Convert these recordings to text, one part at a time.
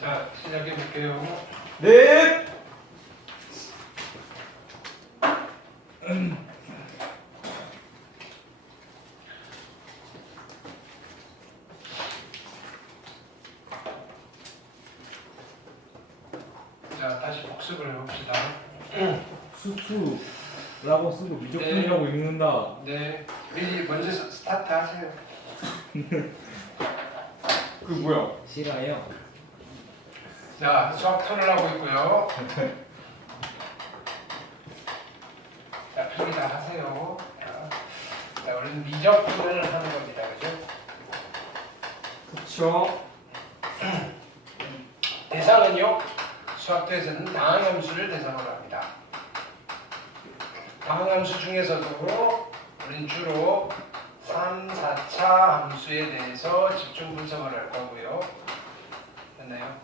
자, 시작해 볼게요. 네. 자, 다시 복습을 해봅시다. 수투라고 쓰고 미적분이라고 읽는다. 네, 미리 먼저 스타트 하세요. 그 뭐야? 싫어요. 자, 수학 토를 하고 있고요. 자, 표기 다 하세요. 자, 우리는 미적분을 하는 겁니다. 그죠? 그쵸? 대상은요, 수학도에서는 다항함수를 대상으로 합니다. 다항함수 중에서도 우리는 주로 3, 4차 함수에 대해서 집중 분석을 할 거고요. 됐나요?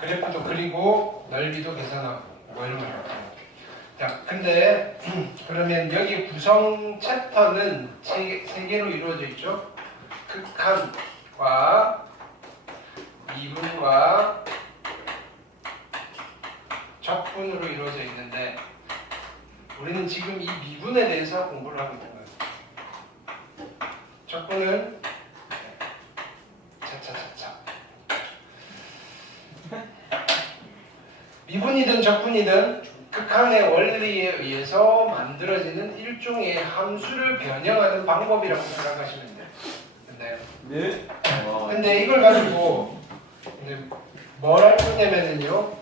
그래프도 그리고 넓이도 계산하고 뭐 이런 걸 할 거예요. 자, 근데 그러면 여기 구성 챕터는 세 개로 이루어져 있죠. 극한과 미분과 적분으로 이루어져 있는데 우리는 지금 이 미분에 대해서 공부를 하고 있는 거예요. 적분은 차차차차 미분이든 적분이든 극한의 원리에 의해서 만들어지는 일종의 함수를 변형하는 방법이라고 생각하시면 돼요. 네. 근데 이걸 가지고 뭘 할 거냐면요,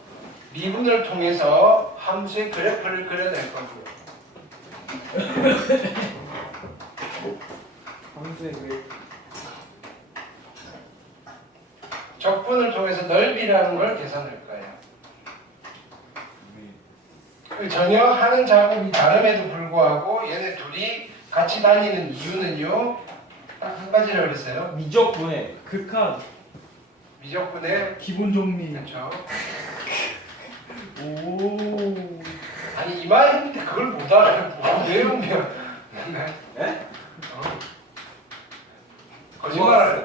미분을 통해서 함수의 그래프를 그려낼 거고요. 함수의 그 적분을 통해서 넓이라는 걸 계산할 거예요. 전혀 하는 작업이 다름에도 불구하고 얘네 둘이 같이 다니는 이유는요, 딱 한 가지라고 그랬어요. 미적분의 극한 미적분의 기본 정리. 그렇죠. 오. 아니 이 말인데 그걸 못 알아요. 뭐 외우면 네?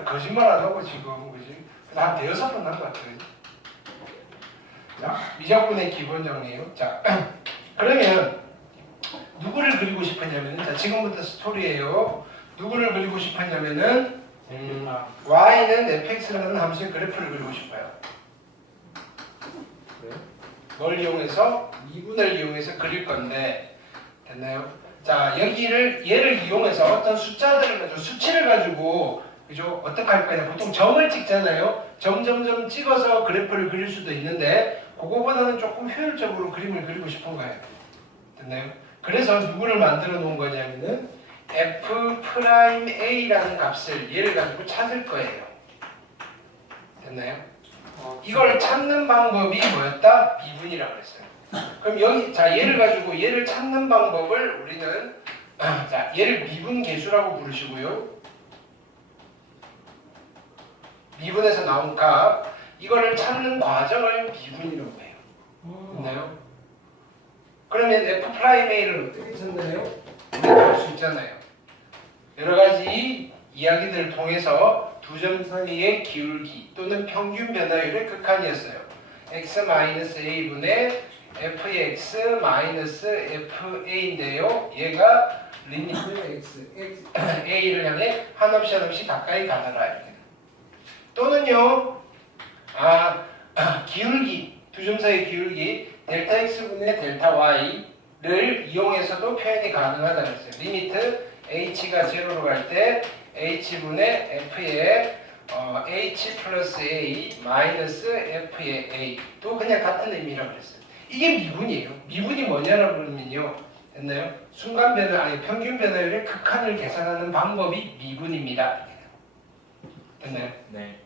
거짓말 안 하고 지금 그지? 한 대여섯 번 한 것 같아요. 자, 미적분의 기본 정리요. 자, 그러면 누구를 그리고 싶었냐면은, 자, 지금부터 스토리예요. 누구를 그리고 싶었냐면은 y는 fx라는 함수의 그래프를 그리고 싶어요. 네. 뭘 이용해서? 미분을 이용해서 그릴 건데 됐나요? 자, 얘를 이용해서 어떤 숫자들을 가지고 수치를 가지고 그죠? 어떻게 할 거냐? 보통 점을 찍잖아요. 점점점 찍어서 그래프를 그릴 수도 있는데 그거보다는 조금 효율적으로 그림을 그리고 싶은 거예요. 됐나요? 그래서 누구를 만들어 놓은 거냐면은 f'A라는 값을 얘를 가지고 찾을 거예요. 됐나요? 이걸 찾는 방법이 뭐였다? 미분이라고 했어요. 그럼 여기 자 얘를 가지고 얘를 찾는 방법을 우리는 자 얘를 미분 계수라고 부르시고요. 미분에서 나온 값 이거를 찾는 과정을 미분이라고 해요. 됐나요? 그러면 f'A를 어떻게 찾나요? 알 수 있잖아요. 여러 가지 이야기들을 통해서 두 점 사이의 기울기 또는 평균 변화율의 극한이었어요. x-a분의 fx-fa인데요. 얘가 리미트 a를 향해 한없이 한없이 가까이 가더라. 이렇게. 또는요, 기울기, 두 점 사이의 기울기 델타 x분의 델타 y를 이용해서도 표현이 가능하다고 했어요. 리미트 h가 0로 갈 때 h분의 f의 h 플러스 a 마이너스 f의 a도 그냥 같은 의미라고 그랬어요. 이게 미분이에요. 미분이 뭐냐라고 그러면요. 됐나요? 순간 변화, 아니 평균 변화율의 극한을 계산하는 방법이 미분입니다. 됐나요? 네.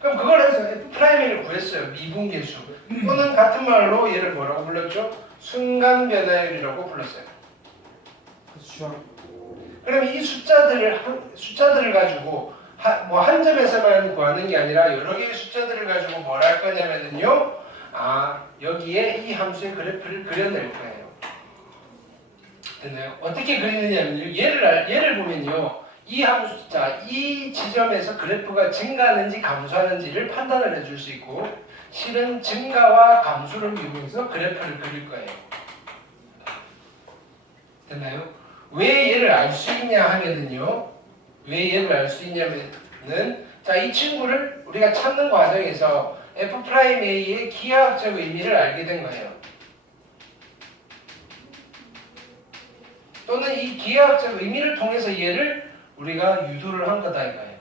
그럼 그걸 해서 f'를 구했어요. 미분 계수. 또는 같은 말로 얘를 뭐라고 불렀죠? 순간 변화율이라고 불렀어요. 그렇죠. 그럼 이 숫자들을 가지고 한 점에서만 구하는 게 아니라 여러 개의 숫자들을 가지고 뭘 할 거냐면요. 여기에 이 함수의 그래프를 그려낼 거예요. 됐나요? 어떻게 그리느냐면요. 얘를 보면요. 이 함수, 자, 이 지점에서 그래프가 증가하는지 감소하는지를 판단을 해줄 수 있고, 실은 증가와 감소를 이용해서 그래프를 그릴 거예요. 됐나요? 왜 얘를 알 수 있냐 하면은요, 왜 얘를 알 수 있냐면은, 자, 이 친구를 우리가 찾는 과정에서 F'A의 기하학적 의미를 알게 된 거예요. 또는 이 기하학적 의미를 통해서 얘를 우리가 유도를 한 거다 이거예요.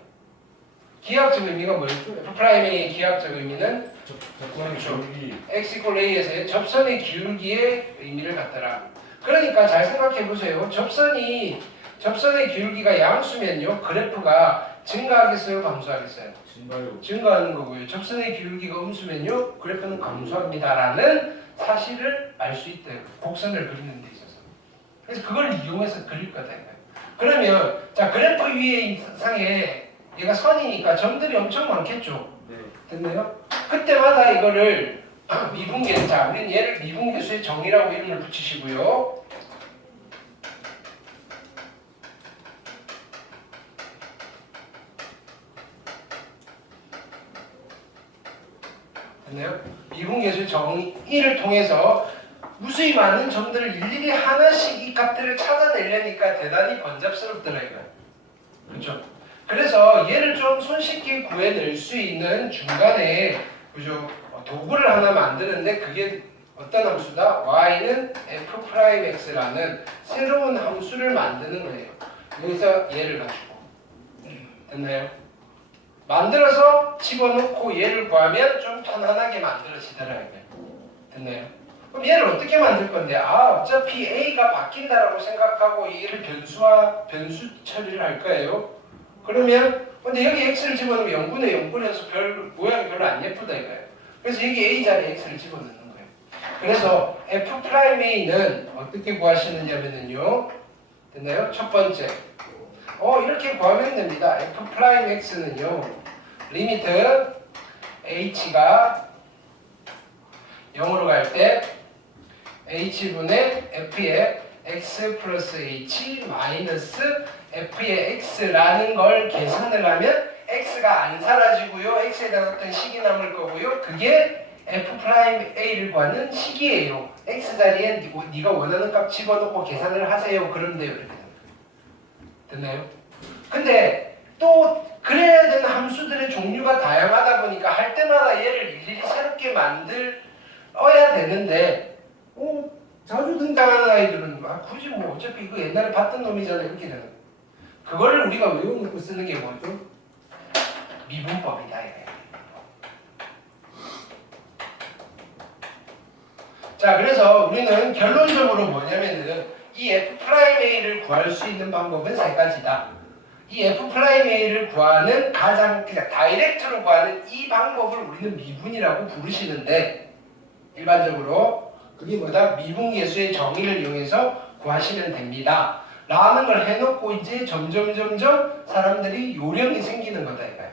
기하학적 의미가 뭐였죠? F'A의 기하학적 의미는 접근의 기울기. x = a에서의 접선의 기울기의 의미를 갖더라. 그러니까 잘 생각해 보세요. 접선의 기울기가 양수면요, 그래프가 증가하겠어요, 감소하겠어요? 증가요. 증가하는 거고요. 접선의 기울기가 음수면요, 그래프는 감소합니다라는 사실을 알 수 있대요. 곡선을 그리는 데 있어서. 그래서 그걸 이용해서 그릴 거다 이거예요. 그러면 자, 그래프 위에 상에 얘가 선이니까 점들이 엄청 많겠죠. 네. 됐나요? 그때마다 이거를 미분계, 자, 우리는 얘를 미분계수의 정의라고 이름을 붙이시고요. 됐나요? 미분계수의 정의를 통해서 무수히 많은 점들을 일일이 하나씩 이 값들을 찾아내려니까 대단히 번잡스럽더라 이거예요. 그렇죠? 그래서 얘를 좀 손쉽게 구해낼 수 있는 중간에, 그죠? 도구를 하나 만드는데 그게 어떤 함수다? y는 f'x라는 새로운 함수를 만드는 거예요. 여기서 얘를 가지고. 됐나요? 만들어서 집어넣고 얘를 구하면 좀 편안하게 만들어지더라 이거예요. 됐나요? 그럼 얘를 어떻게 만들 건데? 아, 어차피 a가 바뀐다라고 생각하고 얘를 변수 처리를 할 거예요. 그러면 근데 여기 x를 집어넣으면 0분의 0분이어서 모양이 별로 안 예쁘다 이거예요. 그래서 여기 a 자리에 x를 집어넣는 거예요. 그래서 f'a는 어떻게 구하시느냐면요. 됐나요? 첫 번째. 이렇게 구하면 됩니다. f'x는요. 리미트 h가 0으로 갈 때 h분의 f의 x 플러스 h 마이너스 f의 x라는 걸 계산을 하면 x가 안 사라지고요. x에 대한 어떤 식이 남을 거고요. 그게 f'a를 구하는 식이에요. x 자리에 네가 원하는 값 집어넣고 계산을 하세요. 그러면 돼요. 이렇게 됐나요? 근데 또 그래야 되는 함수들의 종류가 다양하다 보니까 할 때마다 얘를 일일이 새롭게 만들어야 되는데 자주 등장하는 아이들은 굳이 뭐 어차피 이거 옛날에 봤던 놈이잖아 이렇게 되는 거예요. 그거를 우리가 외워놓고 쓰는 게 뭐죠? 미분법이다 이거예요. 자, 그래서 우리는 결론적으로 뭐냐면은 이 f'a를 구할 수 있는 방법은 세 가지다. 이 f'a를 구하는 가장 그냥 다이렉트로 구하는 이 방법을 우리는 미분이라고 부르시는데, 일반적으로 그게 뭐다? 미분계수의 정의를 이용해서 구하시면 됩니다 라는 걸 해놓고 이제 점점 사람들이 요령이 생기는 거다 이거야.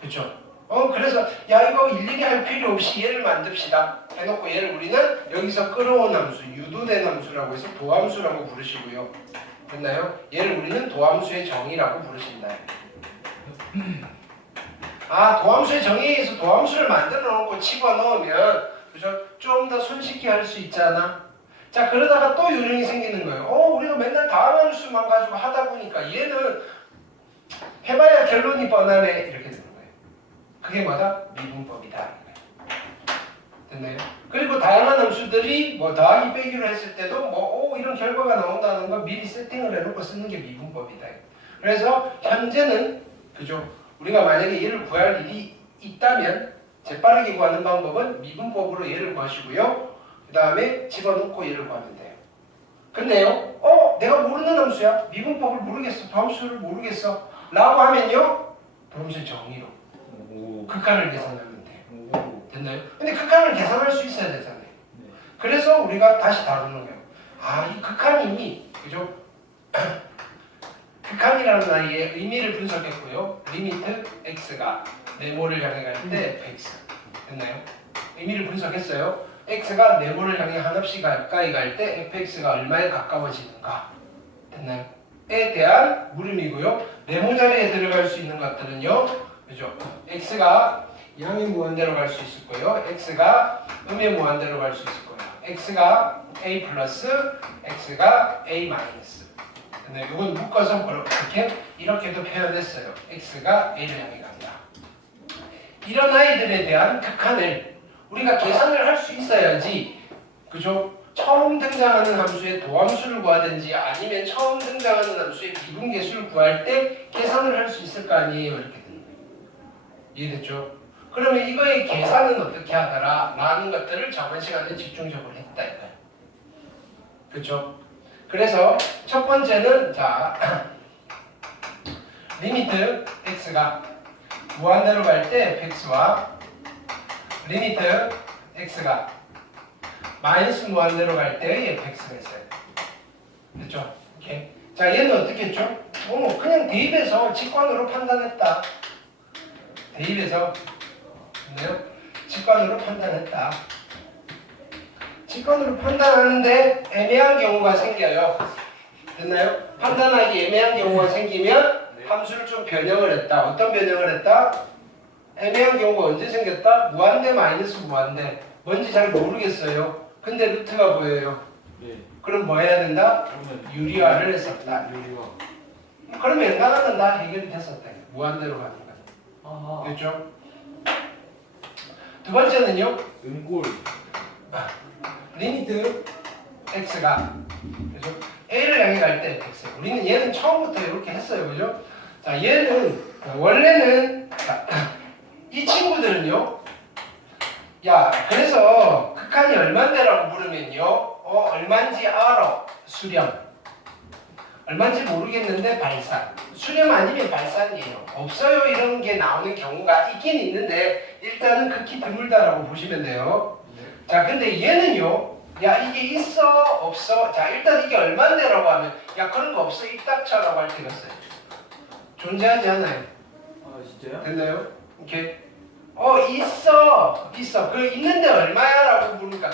그쵸? 그래서 야 이거 일일이 할 필요 없이 얘를 만듭시다 해놓고 얘를 우리는 여기서 끌어온 함수, 유도된 함수라고 해서 도함수라고 부르시고요. 됐나요? 얘를 우리는 도함수의 정의라고 부르신다. 도함수의 정의에 의해서 도함수를 만들어 놓고 집어넣으면 그죠? 좀 더 손쉽게 할 수 있잖아. 자, 그러다가 또 요령이 생기는 거예요. 우리가 맨날 다함수만 가지고 하다 보니까 얘는 해봐야 결론이 뻔하네 이렇게 되는 거예요. 그게 뭐다? 미분법이다. 됐나요? 그리고 다양한 함수들이 뭐 더하기 빼기로 했을 때도 이런 결과가 나온다는 거 미리 세팅을 해놓고 쓰는 게 미분법이다. 그래서 현재는 그죠? 우리가 만약에 얘를 구할 일이 있다면 재빠르게 구하는 방법은 미분법으로 얘를 구하시고요. 그 다음에 집어넣고 얘를 구하면 돼요. 근데요, 내가 모르는 함수야. 미분법을 모르겠어. 도함수를 모르겠어. 라고 하면요, 도함수의 정의로 극한을 계산하면 돼요. 됐나요? 근데 극한을 계산할 수 있어야 되잖아요. 그래서 우리가 다시 다루는 거예요. 이 극한이, 그죠? 극한이라는 아이의 의미를 분석했고요. 리미트 x가 네모를 향해 갈 때 fx. 됐나요? 의미를 분석했어요. x가 네모를 향해 한없이 가까이 갈 때 fx가 얼마에 가까워지는가. 됐나요? 대한 물음이고요. 네모 자리에 들어갈 수 있는 것들은요. 그죠? x가 양의 무한대로 갈 수 있을 거예요. x가 음의 무한대로 갈 수 있을 거예요. x가 a 플러스, x가 a 마이너스. 근데 이건 묶어서 이렇게도 표현했어요. x가 a를 향해 간다. 이런 아이들에 대한 극한을 우리가 계산을 할 수 있어야지, 그죠? 처음 등장하는 함수의 도함수를 구하든지 아니면 처음 등장하는 함수의 비분계수를 구할 때 계산을 할 수 있을 거 아니에요. 이렇게 되는 거예요. 이해됐죠? 그러면 이거의 계산은 어떻게 하더라? 라는 것들을 저번 시간에 집중적으로 했다 이거예요. 그렇죠? 그래서 첫 번째는 자 리미트 x가 무한대로 갈 때 fx와 리미트 x가 마이너스 무한대로 갈 때의 fx가 있어요. 됐죠? 오케이. 자 얘는 어떻게 했죠? 그냥 대입해서 직관으로 판단했다. 대입해서 직관으로 판단했다. 직관으로 판단하는데 애매한 경우가 생겨요. 됐나요? 판단하기 애매한 경우가 생기면 함수를 좀 변형을 했다. 어떤 변형을 했다? 애매한 경우가 언제 생겼다? 무한대 마이너스 무한대. 뭔지 잘 모르겠어요. 근데 루트가 보여요. 네. 그럼 뭐 해야 된다? 그러면 유리화를 했었다. 유리화. 그러면 웬간하면 다 해결이 됐었다. 무한대로 가는 거. 아하. 됐죠? 두 번째는요. 은골. 리미트 x가 그죠? a를 향해 갈 때 x. 우리는 얘는 처음부터 이렇게 했어요. 그죠? 자, 얘는 원래는 이 친구들은요. 야, 그래서 극한이 얼만데라고 물으면요. 얼만지 알아. 수렴. 얼만지 모르겠는데 발산. 수렴 아니면 발산이에요. 없어요. 이런 게 나오는 경우가 있긴 있는데 일단은 극히 드물다라고 보시면 돼요. 자, 근데 얘는요. 야, 이게 있어 없어. 자, 일단 이게 얼만데라고 하면 야, 그런 거 없어. 입닥쳐라고 할 때가 있어요. 존재하지 않아요. 아 진짜요? 됐나요? 이렇게 있어. 그 있는데 얼마야라고 물으니까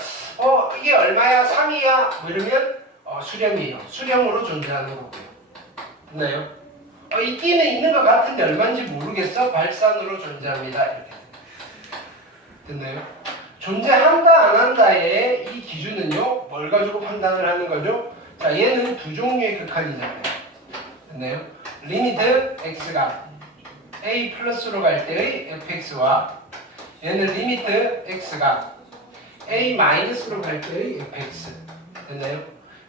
이게 얼마야? 3이야? 뭐 이러면 수렴이에요. 수렴으로 존재하는 거고요. 됐나요? 있기는 있는 것 같은데 얼마인지 모르겠어. 발산으로 존재합니다. 이렇게 됐나요? 존재한다 안 한다의 이 기준은요. 뭘 가지고 판단을 하는 거죠? 자, 얘는 두 종류의 극한이잖아요. 됐나요? 리미트 x가 a 플러스로 갈 때의 fx와 얘는 리미트 x가 a 마이너스로 갈 때의 fx. 됐나요?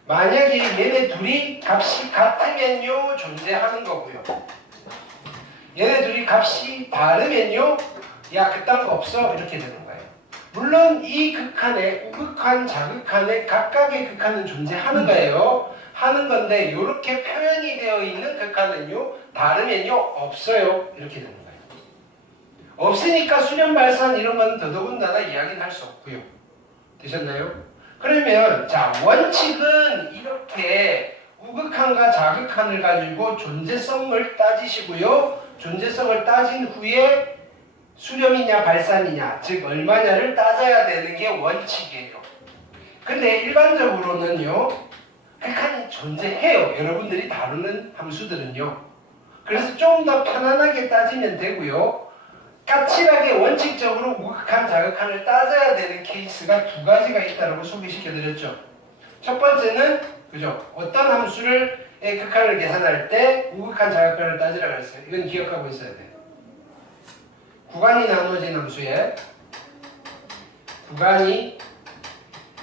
만약에 얘네 둘이 값이 같으면요 존재하는 거고요. 얘네 둘이 값이 다르면요 야 그딴 거 없어 이렇게 되는 거예요. 물론 이 극한에 우극한 자극한에 각각의 극한은 존재하는 거예요. 하는 건데 이렇게 표현이 되어 있는 극한은요 다르면요 없어요 이렇게 되는 거예요. 없으니까 수렴 발산 이런 건 더더군다나 이야기는 할 수 없고요. 되셨나요? 그러면 자 원칙은 이렇게 우극한과 자극한을 가지고 존재성을 따지시고요. 존재성을 따진 후에 수렴이냐 발산이냐 즉 얼마냐를 따져야 되는 게 원칙이에요. 근데 일반적으로는요. 극한이 존재해요. 여러분들이 다루는 함수들은요. 그래서 좀 더 편안하게 따지면 되고요. 까칠하게 원칙적으로 우극한 자극한을 따져야 되는 케이스가 두 가지가 있다고 소개시켜드렸죠. 첫 번째는 그죠? 어떤 함수를 극한을 계산할 때 우극한 자극한을 따지라고 했어요. 이건 기억하고 있어야 돼요. 구간이 나누어진 함수에 구간이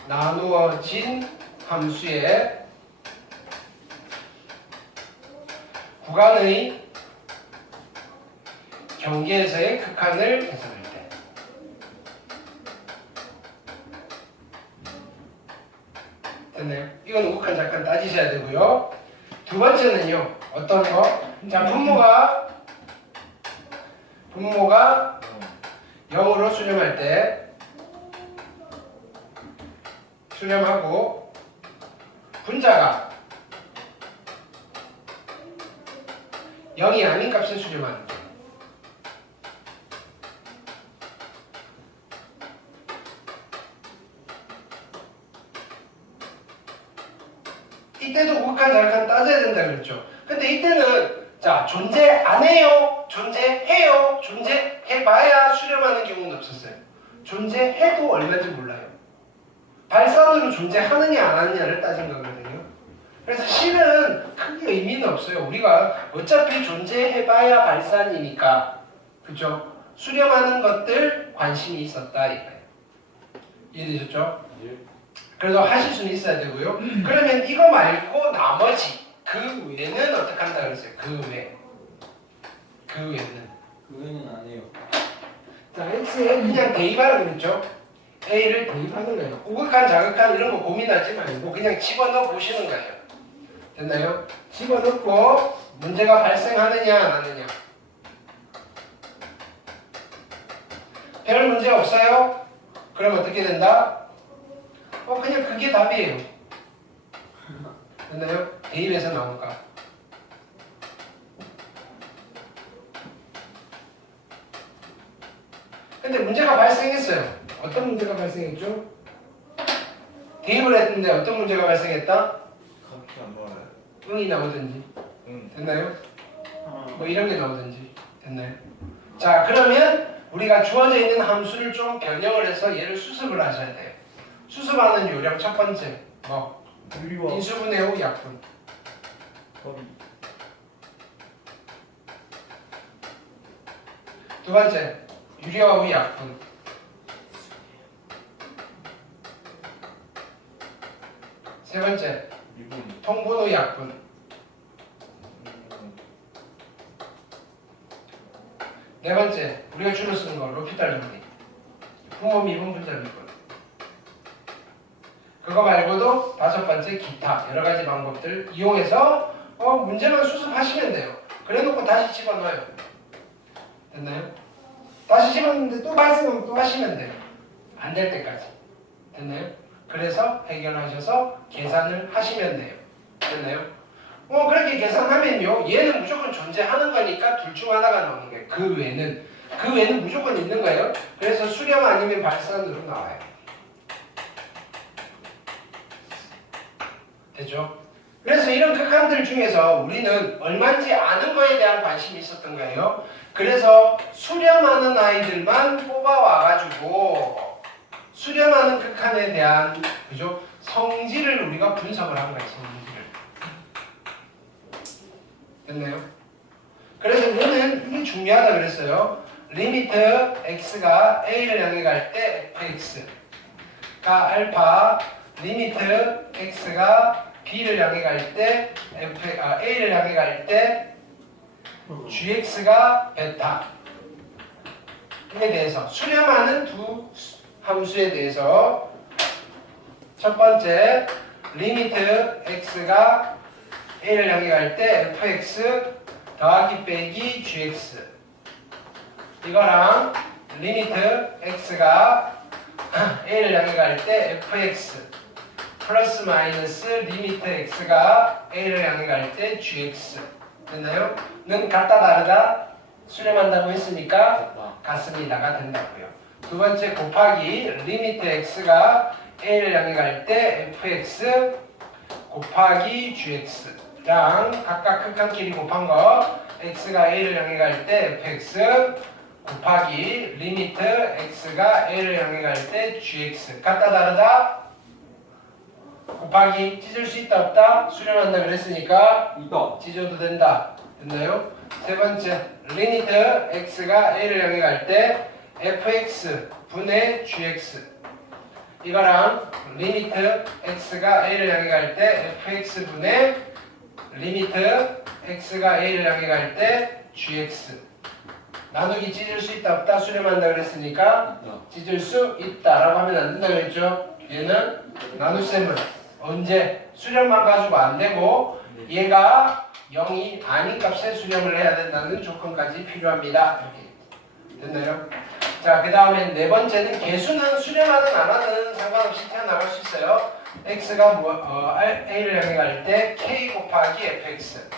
나누어진 함수에 구간의 경계에서의 극한을 계산할 때 됐나요? 이건 우극한 자극한 따지셔야 되고요. 두 번째는요. 어떤 거? 자, 분모가 0으로 수렴할 때 수렴하고 분자가 0이 아닌 값에 수렴하는 거. 이때도 우극한 자극한 따져야 된다 그랬죠. 근데 이때는 자 존재 안 해요, 존재해요, 존재해봐야 수렴하는 경우는 없었어요. 존재해도 얼마인지 몰라요. 발산으로 존재하느냐 안 하느냐를 따진 거거든요. 그래서 실은 크게 의미는 없어요. 우리가 어차피 존재해봐야 발산이니까, 그죠? 수렴하는 것들 관심이 있었다 이거예요. 이해되셨죠? 예. 그래서 하실 수는 있어야 되고요. 그러면 이거 말고 나머지 그 외는 어떻게 한다 그랬어요? 그 외. 그 외는. 그거는 안 해요. 자, X에 그냥 대입하라 그랬죠? A를 대입하는 거예요. 우극한, 자극한 이런 거 고민하지 말고 그냥 집어넣어 보시는 거예요. 됐나요? 집어넣고 문제가 발생하느냐 안 하느냐. 별 문제 없어요? 그럼 어떻게 된다? 그냥 그게 답이에요. 됐나요? 대입에서 나올까? 근데 문제가 발생했어요. 어떤 문제가 발생했죠? 대입을 했는데 어떤 문제가 발생했다? 각기 안 나와요. 응이 나오든지. 응. 됐나요? 뭐 이런 게 나오든지. 됐나요? 자, 그러면 우리가 주어져 있는 함수를 좀 변형을 해서 얘를 수습을 하셔야 돼요. 수습하는 요령 첫 번째 뭐? 유리와 인수분해 후 약분. 거리. 두 번째 유리화 후 약분. 세 번째 미분. 통분 후 약분. 네 번째 우리가 주로 쓰는 거 로피탈 정리. 분모 미분 분자 미분. 그거 말고도 다섯 번째 기타 여러 가지 방법들 이용해서 문제만 수습하시면 돼요. 그래놓고 다시 집어넣어요. 됐나요? 다시 집어넣는데 또 발생하면 또 하시면 돼요. 안 될 때까지. 됐나요? 그래서 해결하셔서 계산을 하시면 돼요. 됐나요? 그렇게 계산하면요 얘는 무조건 존재하는 거니까 둘 중 하나가 나오는 거예요. 그 외는 무조건 있는 거예요. 그래서 수렴 아니면 발산으로 나와요. 되죠? 그래서 이런 극한들 중에서 우리는 얼마인지 아는 거에 대한 관심이 있었던 거예요. 그래서 수렴하는 아이들만 뽑아와가지고 수렴하는 극한에 대한 그죠? 성질을 우리가 분석을 한 거예요. 성질을. 됐나요? 그래서 얘는 이게 중요하다 그랬어요. 리미트 x가 a를 향해 갈 때 fx가 알파, 리미트 x가 b를 향해 갈 때 a를 향해 갈 때 gx가 베타. 에 대해서 수렴하는 두 함수에 대해서 첫 번째 리미트 x가 a를 향해 갈 때 fx 더하기 빼기 gx 이거랑 리미트 x가 a를 향해 갈 때 fx 플러스 마이너스 리미트 x가 a를 향해 갈 때 gx 됐나요? 는 같다 다르다 수렴한다고 했으니까 같습니다가 된다고요. 두 번째 곱하기 리미트 x가 a를 향해 갈 때 fx 곱하기 gx랑 각각 극한끼리 곱한 거 x가 a를 향해 갈 때 fx 곱하기 리미트 x가 a를 향해 갈 때 gx 같다 다르다 곱하기 찢을 수 있다 없다 수렴한다 그랬으니까 이거. 찢어도 된다. 됐나요? 세 번째 리미트 x가 a를 향해 갈 때 fx 분의 gx 이거랑 리미트 x가 a를 향해 갈 때 fx 분의 리미트 x가 a를 향해 갈 때 gx 나누기 찢을 수 있다 없다 수렴한다 그랬으니까 찢을 수 있다라고 하면 안 된다 그랬죠? 얘는 나눗셈은 언제 수렴만 가지고 안 되고 얘가 0이 아닌 값에 수렴을 해야 된다는 조건까지 필요합니다. 이렇게 됐나요? 자, 그 다음에 네 번째는 개수는 수렴하든 안 하든 상관없이 태어나갈 수 있어요. x가 a를 향해 갈 때 k 곱하기 fx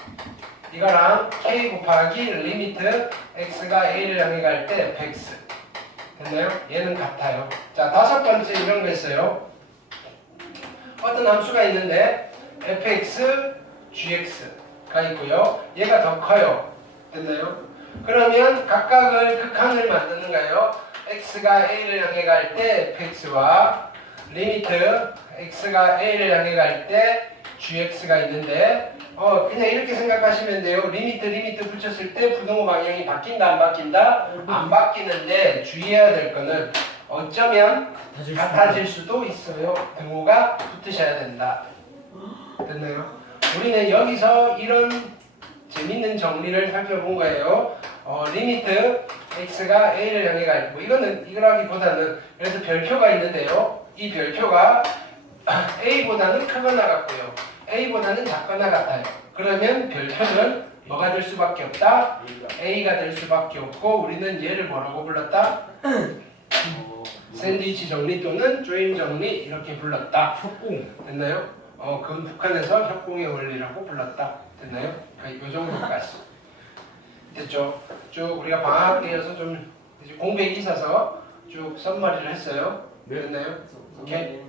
이거랑 k 곱하기 리미트 x가 a를 향해 갈 때 fx 됐나요? 얘는 같아요. 자, 다섯 번째 이런 거 있어요. 어떤 함수가 있는데 fx, gx 가 있고요. 얘가 더 커요. 됐나요? 그러면 각각을 극한을 만드는가요? x가 a를 향해 갈 때 fx와 리미트 x가 a를 향해 갈 때 gx가 있는데 그냥 이렇게 생각하시면 돼요. 리미트 붙였을 때 부등호 방향이 바뀐다 안 바뀐다? 안 바뀌는데 주의해야 될 거는 어쩌면 같아질 수도 있어요. 등호가 붙으셔야 된다. 됐나요? 우리는 여기서 이런 재밌는 정리를 살펴본 거예요. 리미트 x가 a를 향해 갈 뭐 이거라기보다는 그래서 별표가 있는데요. 이 별표가 a보다는 크거나 같고요. a보다는 작거나 같아요. 그러면 별표는 뭐가 될 수밖에 없다? a가 될 수밖에 없고 우리는 얘를 뭐라고 불렀다? 샌드위치 정리 또는 조임 정리 이렇게 불렀다. 협공. 됐나요? 그건 북한에서 협공의 원리라고 불렀다. 됐나요? 이 정도까지. 됐죠? 쭉 우리가 방학 때여서 좀 이제 공백이 있어서 쭉 썸머리를 했어요. 네. 됐나요? 오케이.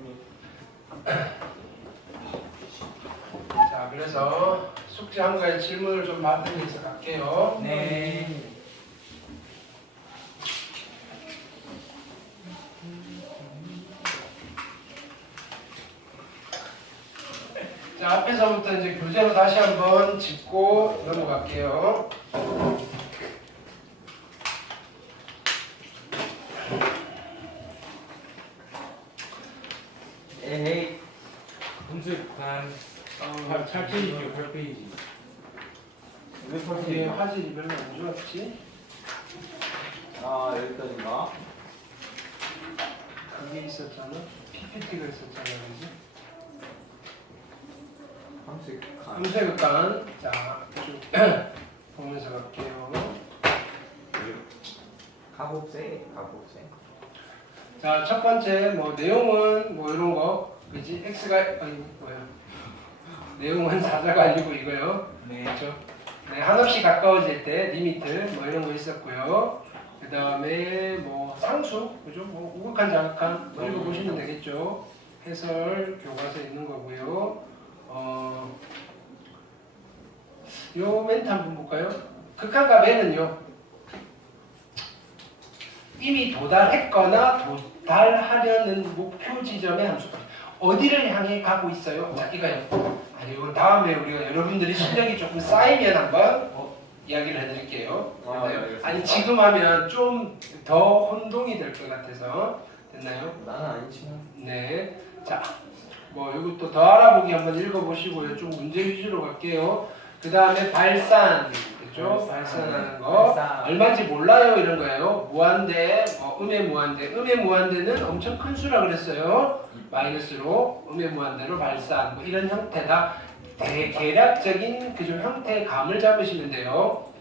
자, 그래서 숙제 한 거에 질문을 좀 받으면서 갈게요. 네. 자, 앞에서부터 이제 교재로 다시 한번 짚고 넘어갈게요. 에이. 분수판 잘 찾기 8페이지. 왜 이게 퍼지? 화질이 별로 안 좋았지? 아 여기까지인가? 그게 있었잖아. PPT가 있었잖아, 그지? 함수칸. 음색극관. 자, 쭉 보면서 갈게요. 가봅세. 자, 첫 번째 뭐 내용은 뭐 이런 거, 그지? x가 아니 뭐야? 내용은 사자가 아니고 이거요. 네. 그렇죠? 네, 한없이 가까워질 때 리미트 뭐 이런 거 있었고요. 그 다음에 뭐 상수, 그죠? 뭐 우극한 자극한 뭐 이거 보시면 되겠죠. 해설 교과서에 있는 거고요. 요 멘트 한번 볼까요? 극한과 배는요. 이미 도달했거나 도달하려는 목표 지점의 함수가 어디를 향해 가고 있어요? 자, 이거요. 아니, 이거 다음에 우리가 여러분들이 실력이 조금 쌓이면 한번 이야기를 해드릴게요. 아, 됐나요? 알겠습니다. 아니, 지금 하면 좀 더 혼동이 될 것 같아서 됐나요? 나는 아니지만. 네. 자, 뭐 이것도 더 알아보기 한번 읽어보시고요. 좀 문제 위주로 갈게요. 그 다음에 발산, 그죠? 발산하는 거. 발산. 얼마인지 몰라요 이런 거예요. 무한대, 음의 무한대. 음의 무한대는 엄청 큰 수라 그랬어요. 마이너스로 음의 무한대로 발산. 뭐 이런 형태다. 대략적인 그좀 형태의 감을 잡으시면 돼요.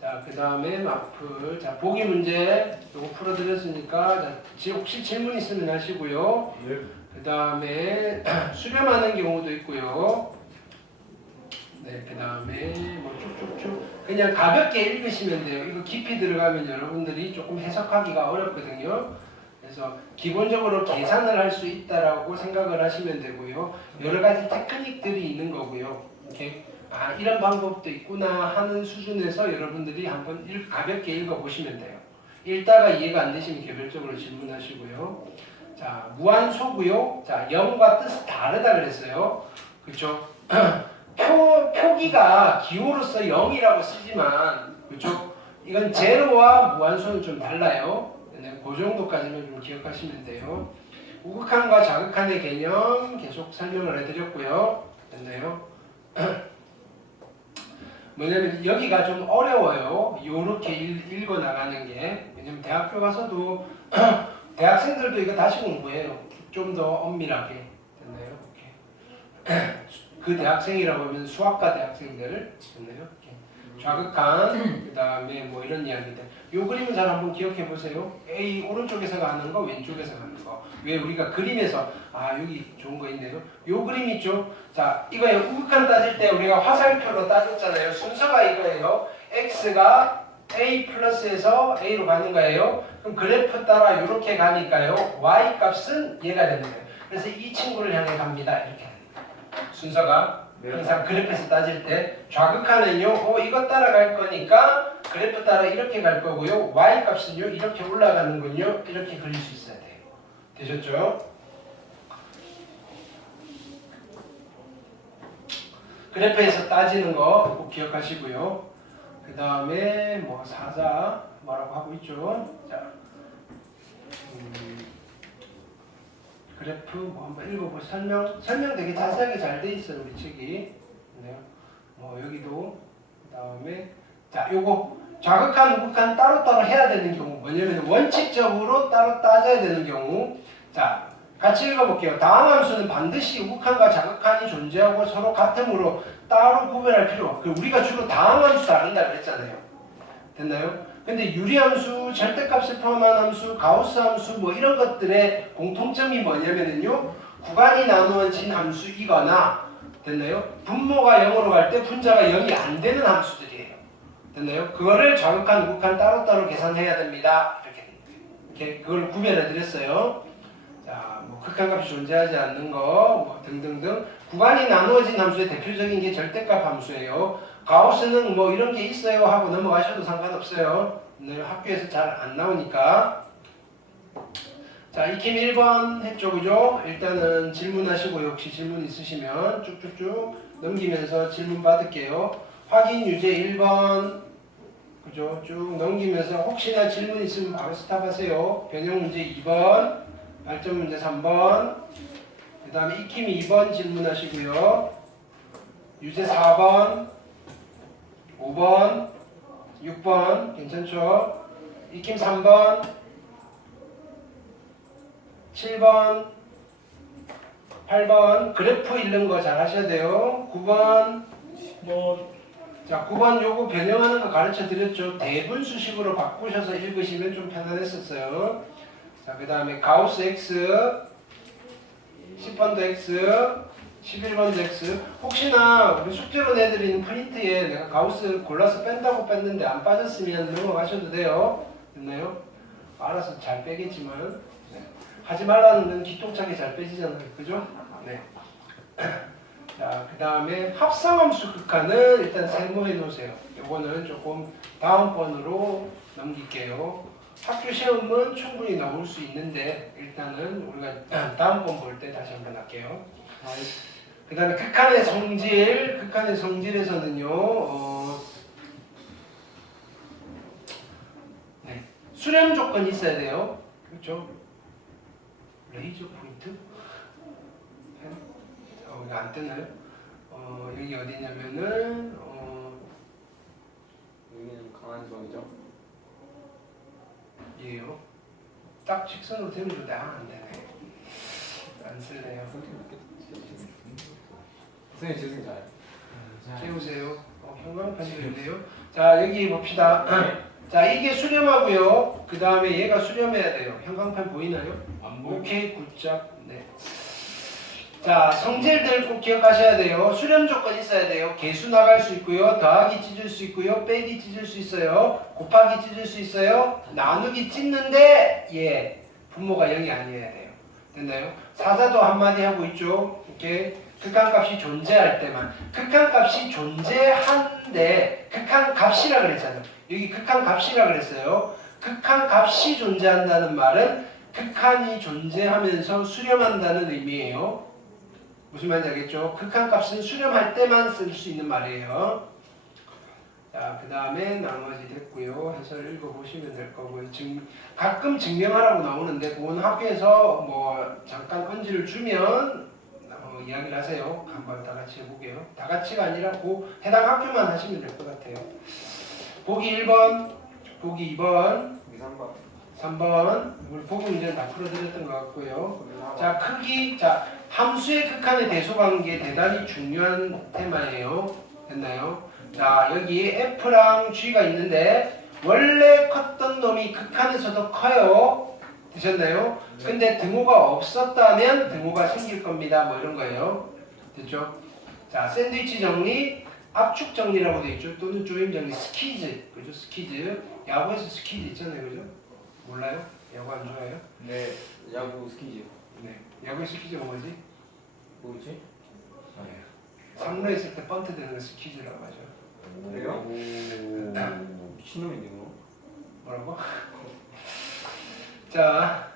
자, 그 다음에 마플. 자, 보기 문제 요거 풀어드렸으니까 자, 혹시 질문 있으면 하시고요. 네. 그 다음에 수렴하는 경우도 있고요. 네, 그 다음에 뭐 쭉쭉쭉 그냥 가볍게 읽으시면 돼요. 이거 깊이 들어가면 여러분들이 조금 해석하기가 어렵거든요. 그래서 기본적으로 계산을 할 수 있다라고 생각을 하시면 되고요. 여러 가지 테크닉들이 있는 거고요. 이렇게 이런 방법도 있구나 하는 수준에서 여러분들이 한번 가볍게 읽어보시면 돼요. 읽다가 이해가 안 되시면 개별적으로 질문하시고요. 자, 무한소고요. 자, 0과 뜻이 다르다 그랬어요. 그렇죠? 표기가 기호로서 0이라고 쓰지만 그렇죠? 이건 제로와 무한소는 좀 달라요. 네, 그 정도까지만 좀 기억하시면 돼요. 우극한과 자극한의 개념 계속 설명을 해드렸고요. 됐나요? 뭐냐면 여기가 좀 어려워요. 요렇게 읽어 나가는 게. 왜냐면 대학교 가서도 대학생들도 이거 다시 공부해요. 좀 더 엄밀하게. 됐나요? 이렇게. 그 대학생이라고 하면 수학과 대학생들. 됐나요? 이렇게. 좌극한, 그 다음에 뭐 이런 이야기들. 요 그림을 잘 한번 기억해 보세요. A 오른쪽에서 가는 거, 왼쪽에서 가는 거. 왜 우리가 그림에서 여기 좋은 거 있네요. 요 그림 있죠. 자, 이거예요. 우극한 따질 때 우리가 화살표로 따졌잖아요. 순서가 이거예요. X가 A 플러스에서 A로 가는 거예요. 그럼 그래프 따라 이렇게 가니까요. Y 값은 얘가 되는 거예요. 그래서 이 친구를 향해 갑니다. 이렇게 순서가 항상 그래프에서 따질 때 좌극하는요. 이거 따라갈 거니까 그래프 따라 이렇게 갈 거고요. y 값은요. 이렇게 올라가는군요. 이렇게 그릴 수 있어야 돼요. 되셨죠? 그래프에서 따지는 거 꼭 기억하시고요. 그 다음에 뭐 사자 뭐라고 하고 있죠. 자, 그래프 뭐 한번 읽어보 설명 되게 자세하게 잘 돼 있어요 우리 책이. 네. 뭐 여기도 그 다음에 자 요거 좌극한 우극한 따로따로 해야 되는 경우 뭐냐면 원칙적으로 따로 따져야 되는 경우 자 같이 읽어볼게요. 다음 함수는 반드시 우극한과 좌극한이 존재하고 서로 같으므로 따로 구별할 필요 없고 우리가 주로 다음 함수 다룬다 그랬잖아요. 됐나요? 근데 유리함수, 절대값을 포함한 함수, 가우스 함수 뭐 이런 것들의 공통점이 뭐냐면은요. 구간이 나누어진 함수이거나 됐나요? 분모가 0으로 갈 때 분자가 0이 안 되는 함수들이에요. 됐나요? 그거를 좌극한, 우극한 따로따로 계산해야 됩니다. 이렇게 그걸 구별해 드렸어요. 자, 뭐 극한값이 존재하지 않는 거, 뭐 등등등. 구간이 나누어진 함수의 대표적인 게 절대값 함수예요. 가우스는 뭐 이런 게 있어요 하고 넘어가셔도 상관없어요. 네, 학교에서 잘 안 나오니까. 자, 익힘 1번 했죠, 그죠? 일단은 질문하시고 혹시 질문 있으시면 쭉쭉쭉 넘기면서 질문 받을게요. 확인 유제 1번, 그죠? 쭉 넘기면서 혹시나 질문 있으면 바로 스탑하세요. 변형 문제 2번, 발전 문제 3번, 그 다음에 익힘 2번 질문하시고요. 유제 4번, 5번, 6번 괜찮죠? 익힘 3번, 7번, 8번 그래프 읽는 거 잘 하셔야 돼요. 9번, 10번. 자 9번 요거 변형하는 거 가르쳐 드렸죠. 대분수식으로 바꾸셔서 읽으시면 좀 편안했었어요. 자 그 다음에 가우스 X, 10번도 X, 11번도 X. 혹시나 우리 숙제로 내드리는 프린트에 내가 가우스 골라서 뺀다고 뺐는데 안 빠졌으면 넘어가셔도 돼요. 됐나요? 알아서 잘 빼겠지만 네. 하지 말라는 건 기똥차게 잘 빼지잖아요. 그죠? 네. 자, 그 다음에 합성함수 극한은 일단 세모해 놓으세요. 요거는 조금 다음번으로 넘길게요. 학교 시험은 충분히 나올 수 있는데 일단은 우리가 다음번 볼 때 다시 한번 할게요. 그 다음에 극한의 성질에서는요 네. 수렴 조건이 있어야 돼요. 그렇죠? 레이저 포인트? 이거 안 뜨나요? 여기 어디냐면은 여기는 강한 수학이죠. 얘요. 딱 직선으로 되면 좋은데 안 되네. 안 쓸래요. 선생님 재생 잘. 채우세요. 형광펜도 있네요. 자 여기 봅시다. 자 이게 수렴하고요. 그 다음에 얘가 수렴해야 돼요. 형광펜 보이나요? 안 보여. 오케이 굿잡. 네. 자 성질들 꼭 기억하셔야 돼요. 수렴 조건 있어야 돼요. 개수 나갈 수 있고요. 더하기 찢을 수 있고요. 빼기 찢을 수 있어요. 곱하기 찢을 수 있어요. 나누기 찢는데 예 분모가 0이 아니어야 돼요. 됐나요? 사자도 한마디 하고 있죠. 이렇게 극한값이 존재할 때만. 극한값이 존재한데 극한값이라 그랬잖아요. 여기 극한값이라 그랬어요. 극한값이 존재한다는 말은 극한이 존재하면서 수렴한다는 의미예요. 무슨 말인지 알겠죠? 극한값은 수렴할 때만 쓸 수 있는 말이에요. 자, 그 다음에 나머지 됐고요. 해설 읽어보시면 될 거고요. 가끔 증명하라고 나오는데 그건 학교에서 뭐 잠깐 언지를 주면 이야기를 하세요. 한번 다 같이 해보게요. 다 같이가 아니라 그 해당 학교만 하시면 될 것 같아요. 보기 1번, 보기 2번, 여기 3번. 3번 우리 보기 문제는 다 풀어드렸던 것 같고요. 자 크기, 자 함수의 극한의 대소관계 대단히 중요한 테마예요. 됐나요? 자 여기 F랑 G가 있는데 원래 컸던 놈이 극한에서도 커요. 되셨나요? 근데 등호가 없었다면 등호가 생길 겁니다. 뭐 이런 거예요. 됐죠? 자 샌드위치 정리, 압축 정리라고 되어 있죠. 또는 조임 정리, 스키즈, 그죠? 스키즈. 야구에서 스키즈 있잖아요, 그죠? 몰라요? 야구 안 좋아해요? 네. 야구 스키즈. 네. 야구의 스키즈가 뭐지? 뭐지? 상로에 있을 때 번트 되는 거 스퀴즈라고 하죠. 그래요? 미친놈인데 뭐. 뭐라고? 자,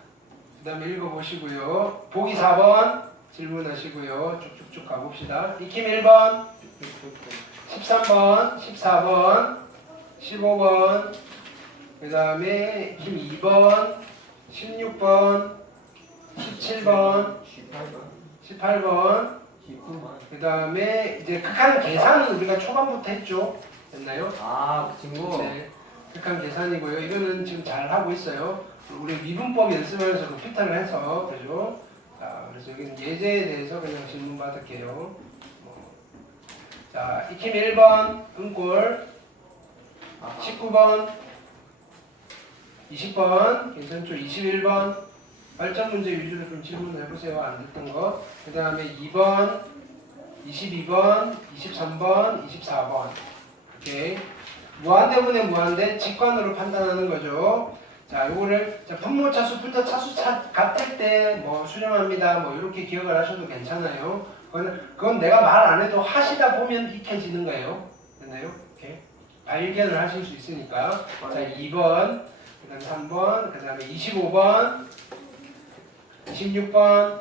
그 다음에 읽어보시고요. 보기 4번 질문하시고요. 쭉쭉쭉 가봅시다. 익힘 1번, 13번, 14번, 15번, 그 다음에 익힘 2번, 16번, 17번, 18번, 19만. 그 다음에 이제 극한 계산은 우리가 초반부터 했죠. 됐나요? 아, 그 친구. 네. 극한 계산이고요. 이거는 지금 잘 하고 있어요. 우리 미분법 연습하면서 루피터를 해서 그죠? 자, 그래서 여기는 예제에 대해서 그냥 질문 받을게요. 자, 익힘 1번 은골, 19번, 20번 괜찮죠? 21번 발전 문제 위주로 좀 질문을 해보세요. 안 됐던 거. 그 다음에 2번, 22번, 23번, 24번. 오케이. 무한대분의 무한대 직관으로 판단하는 거죠. 자, 요거를 분모차수, 분자차수 같을 때 뭐 수렴합니다. 뭐 이렇게 기억을 하셔도 괜찮아요. 그건 내가 말 안 해도 하시다 보면 익혀지는 거예요. 됐나요? 오케이. 발견을 하실 수 있으니까. 자, 2번, 그 다음에 3번, 그 다음에 25번, 26번,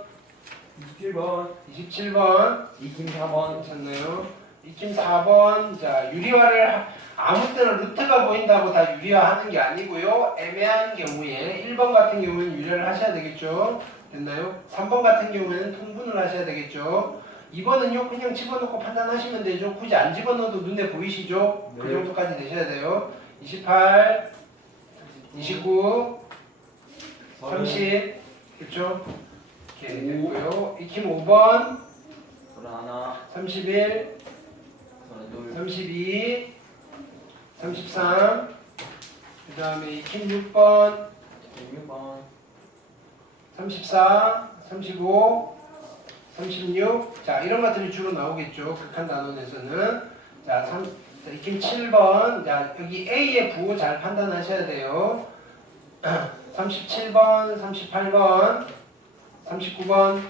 27번. 27번, 이김 4번. 괜찮나요? 익힘 4번. 자, 유리화를 아무 때나 루트가 보인다고 다 유리화하는 게 아니고요. 애매한 경우에 1번 같은 경우는 유리화를 하셔야 되겠죠. 됐나요? 3번 같은 경우에는 통분을 하셔야 되겠죠. 2번은요 그냥 집어넣고 판단하시면 되죠. 굳이 안 집어넣어도 눈에 보이시죠? 그 네. 정도까지 되셔야 돼요. 28, 29, 30, 그렇죠? 이렇게 됐고요. 익힘 5번, 31. 31, 32. 32, 33, 그 다음에 익힘 6번, 16번. 34, 35, 36. 자, 이런 것들이 주로 나오겠죠. 극한 단원에서는. 자, 익힘 7번. 자, 여기 A의 부호 잘 판단하셔야 돼요. 37번, 38번, 39번.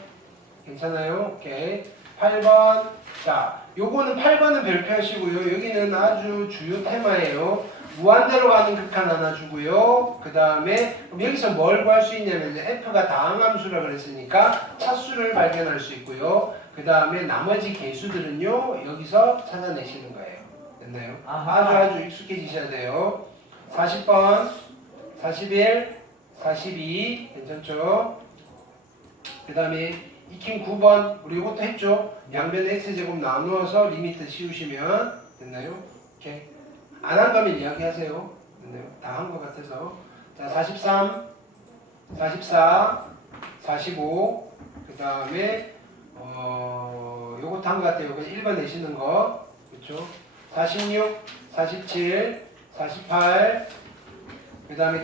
괜찮아요? 오케이. 8번. 자, 요거는 8번은 별표하시고요. 여기는 아주 주요 테마예요. 무한대로 가는 극한 하나 주고요. 그 다음에 여기서 뭘 구할 수 있냐면 이제 F가 다항함수라 그랬으니까 차수를 발견할 수 있고요. 그 다음에 나머지 개수들은요 여기서 찾아내시는 거예요. 됐나요? 아하. 아주 익숙해지셔야 돼요. 40번, 41, 42 괜찮죠? 그 다음에 익힘 9번 우리 이것도 했죠? 양변 x제곱 나누어서 리미트 씌우시면 됐나요? 오케이. 안 한 거면 이야기하세요. 됐나요? 다 한 것 같아서. 자, 43, 44, 45. 그 다음에 요것도 한 것 같아요. 그냥 1번 내시는 거. 그렇죠? 46, 47, 48. 그 다음에